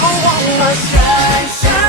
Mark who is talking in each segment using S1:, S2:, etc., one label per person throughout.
S1: you want my sunshine.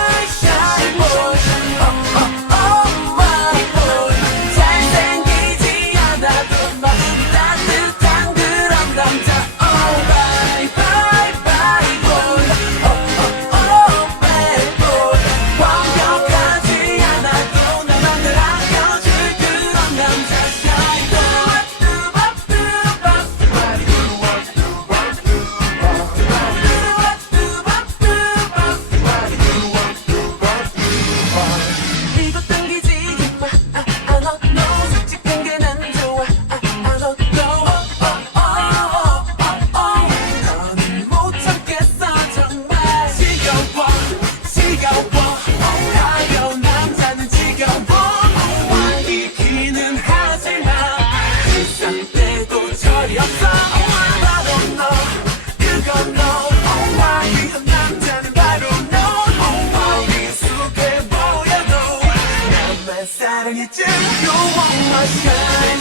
S1: shine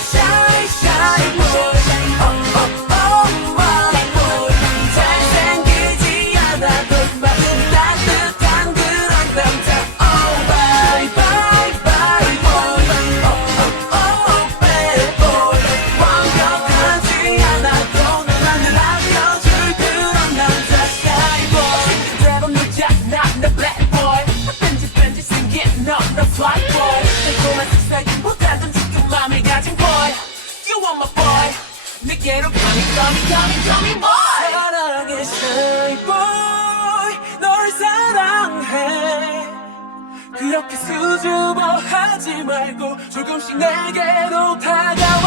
S1: shine shine boy oh oh oh my boy 잘생기지 않아도 마음 따뜻한 그런 남자 oh bye bye bye boy oh oh oh bad boy 완벽하지 않아도 넌 나를 알려줄 그런 남자 sky boy 그대로 늦지 않아 내 black boy 뺀지 뺀지 생긴 너너 fly boy 달콤한 색상이 못하던 짙은 맘을 가진 boy You are my boy 내게로 coming coming coming coming boy 사랑해 shy boy 널 사랑해 그렇게 수줍어 하지 말고 조금씩 내게로 다가